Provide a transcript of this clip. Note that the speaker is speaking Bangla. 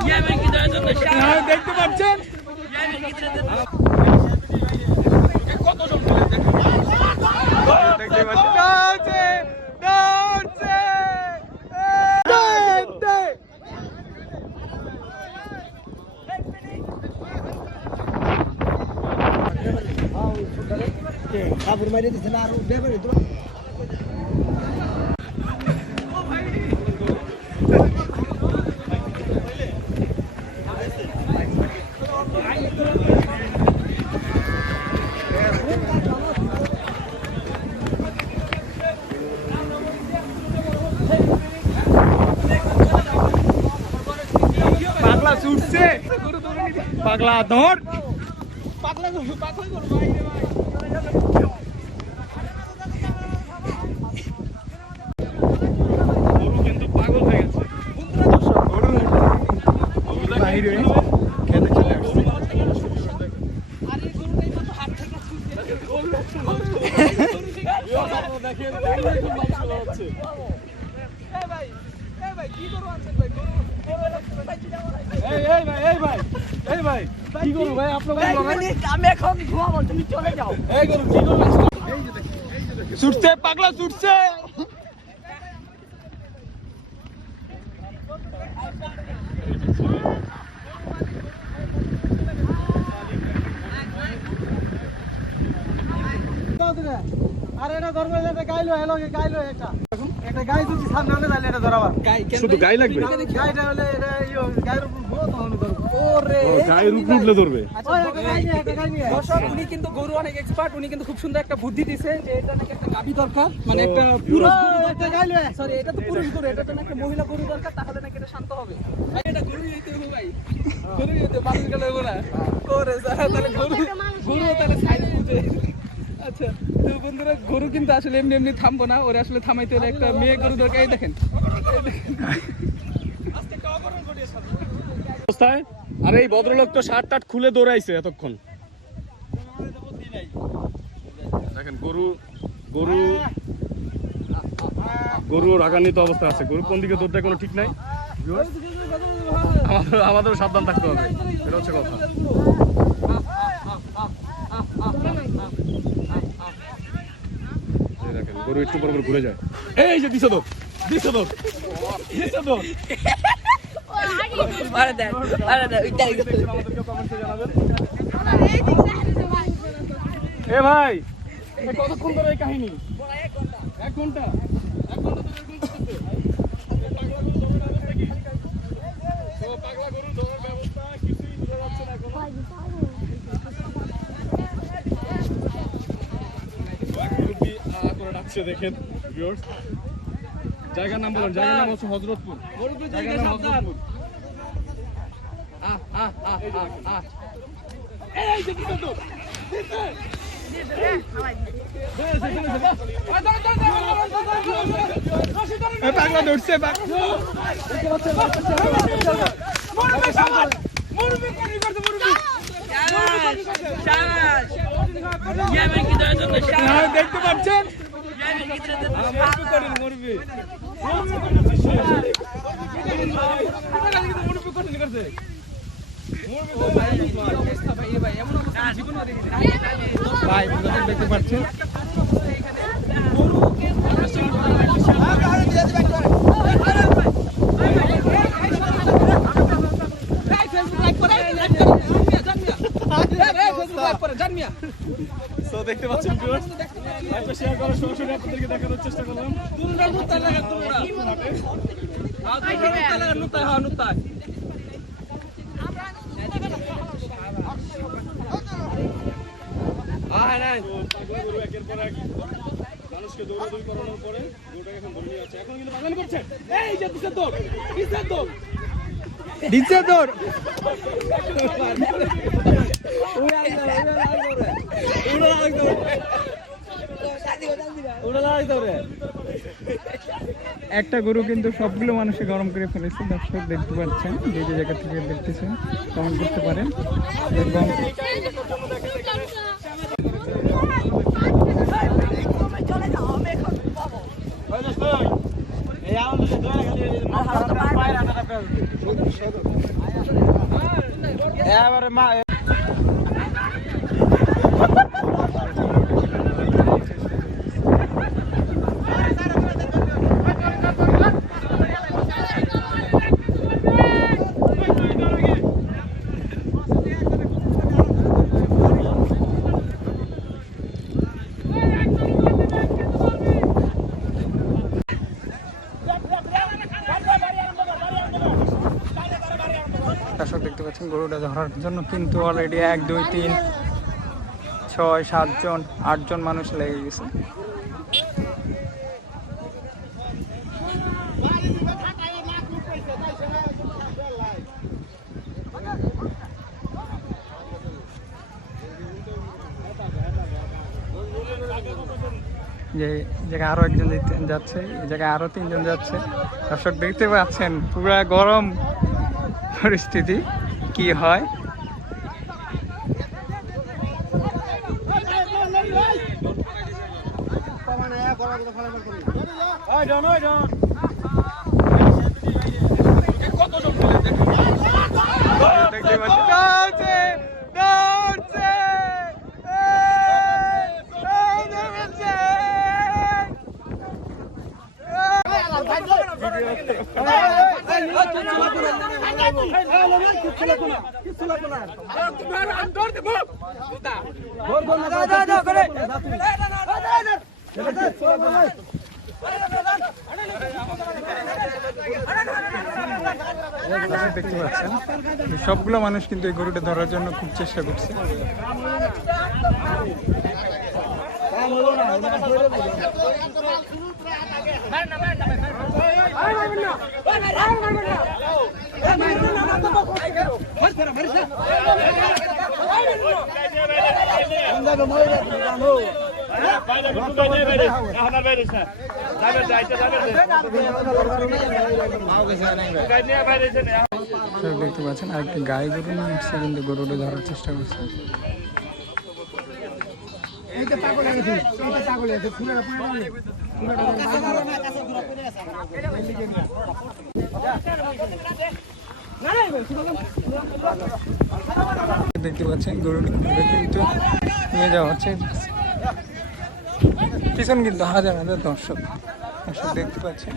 হ্যাঁ, দেখতে পাচ্ছেন দেখতে পাচ্ছেন দৌড়ছে দৌড়ছে এই, দে, দে। কাপড় মারিয়ে দিচ্ছে না আর ব্যাপারে তো পাগলা ধর পাগলা পাগলা ধর ভাই রে ভাই গরু কিন্তু পাগল হয়ে গেছে গরু বাইরে খেতে চলে আসছে এই এই ভাই এই ভাই এই ভাই কি করব ভাই আপনার আমি এখন ঘুমাবো তুমি চলে যাও এই গরু কি করব ছুটছে পাগলা ছুটছে আরে এটা ধরবে এটা গাইলো হেলো গাইলো এটা। একটা গাই যদি সামনে আনে তাহলে এটা ধরাবা গাই শুধু গাই লাগবে? গাইটা হলে এটা ইয়ো গায়ের উপর ভো তখন ধরবো। ওরে গায়ের উপর উঠলে ধরবে। ওই একটা গাই নিয়ে একটা গাই নিয়ে। দর্শক উনি কিন্তু গরু অনেক এক্সপার্ট উনি কিন্তু খুব সুন্দর একটা বুদ্ধি দিছে যে এটা নাকি একটা দরকার মানে একটা পুরুষ একটা গাই নিয়ে সরি এটা তো পুরুষ গরু এটা তো নাকি মহিলা গরু দরকার তাহলে নাকি এটা শান্ত হবে। ভাই এটা গরু হইতে হবে ভাই গরু হইতে মানুষ গেলে গোলা ওরে তাহলে গরু গরু তাহলে সাইজ বুঝে। আচ্ছা তো বন্ধুরা, গরু কিন্তু আসলে এমনি এমনি থামবো না। ওরা আসলে থামাইতে হলে একটা মেয়ে গরু দরকার দেখেন। অবস্থায়? আর এই ভদ্রলোক তো শার্ট টাট খুলে দৌড়াইছে এতক্ষণ। দেখেন, গরু গরু গরু রাগান্বিত অবস্থা আছে। গরু কোন দিকে দৌড় দেয় কোনো ঠিক নাই? আমাদের আমাদেরও সাবধান থাকতে হবে। এটা হচ্ছে কথা। গরু একটু পর পর ঘুরে যায়। এই যে দিছে তো দিছে তো দিছে তো আরে দেখ আরে দেখ আমাদেরকে কমেন্টে জানাবেন এ ভাই কতক্ষণ ধরে এই কাহিনী? এক ঘণ্টা এক ঘণ্টা এক এরকম চলতেছে। এই পাগলা গরু ধরার অবস্থা কি? তো পাগলা গরু ধরার ব্যবস্থা কিছুই বোঝা যাচ্ছে না এখনও। তো এক মুরব্বি করে দেখেন। জায়গার নাম বলেন জায়গার নাম হচ্ছে হজরতপুর। জায়গার নাম হজরতপুর। আহ আহ আহ আহ আহ এই যে দিছে তো পাগলা ধরছে দেখতে পাচ্ছেন? ভাই বুঝতে পাচ্ছেন তো দেখতে পাচ্ছেন শেয়ার করার আপনাদেরকে দেখানোর চেষ্টা করলাম। তো পাগলা গরু একের পর এক মানুষকে দৌড়াদৌড়ি করানোর পরে গরুটাকে এখন ধরে নিয়ে যাচ্ছে। এখন কিন্তু বাগান করছে এই যে দিছে তোর দিছে তোর দিছে তোর একটা গরু কিন্তু সবগুলো মানুষে গরম করে ফেলেছে দর্শক দেখতে পাচ্ছেন যে যে জায়গা থেকে দেখতেছেন কমেন্ট করতে পারেন। এবং এবারে মা দর্শক দেখতে পাচ্ছেন গরুটা ধরার জন্য, কিন্তু অলরেডি এক, দুই, তিন, ছয়, সাতজন, আটজন মানুষ লেগে গেছে। যে জায়গায় আরও একজন যাচ্ছে, এই জায়গায় আরও তিনজন যাচ্ছে। দর্শক দেখতে পাচ্ছেন, পুরা গরম পরিস্থিতি। কি হয় ওই জন ওই জন দেখতে পাচ্ছেন দৌড়ছে দৌড়ছে এই, এই দৌড়ছে। দর্শক দেখতে পাচ্ছেন সবগুলো মানুষ কিন্তু এই গরুটা ধরার জন্য খুব চেষ্টা করছে দেখতে পাচ্ছেন আরেকটি গায়ে গরু নিয়ে কিন্তু গরুটা ধরার চেষ্টা করছে দেখতে পাচ্ছেন গরুটি কিন্তু নিয়ে যাওয়া হচ্ছে। পিছন কিন্তু হাজার হাজার দর্শক। দর্শক দেখতে পাচ্ছেন।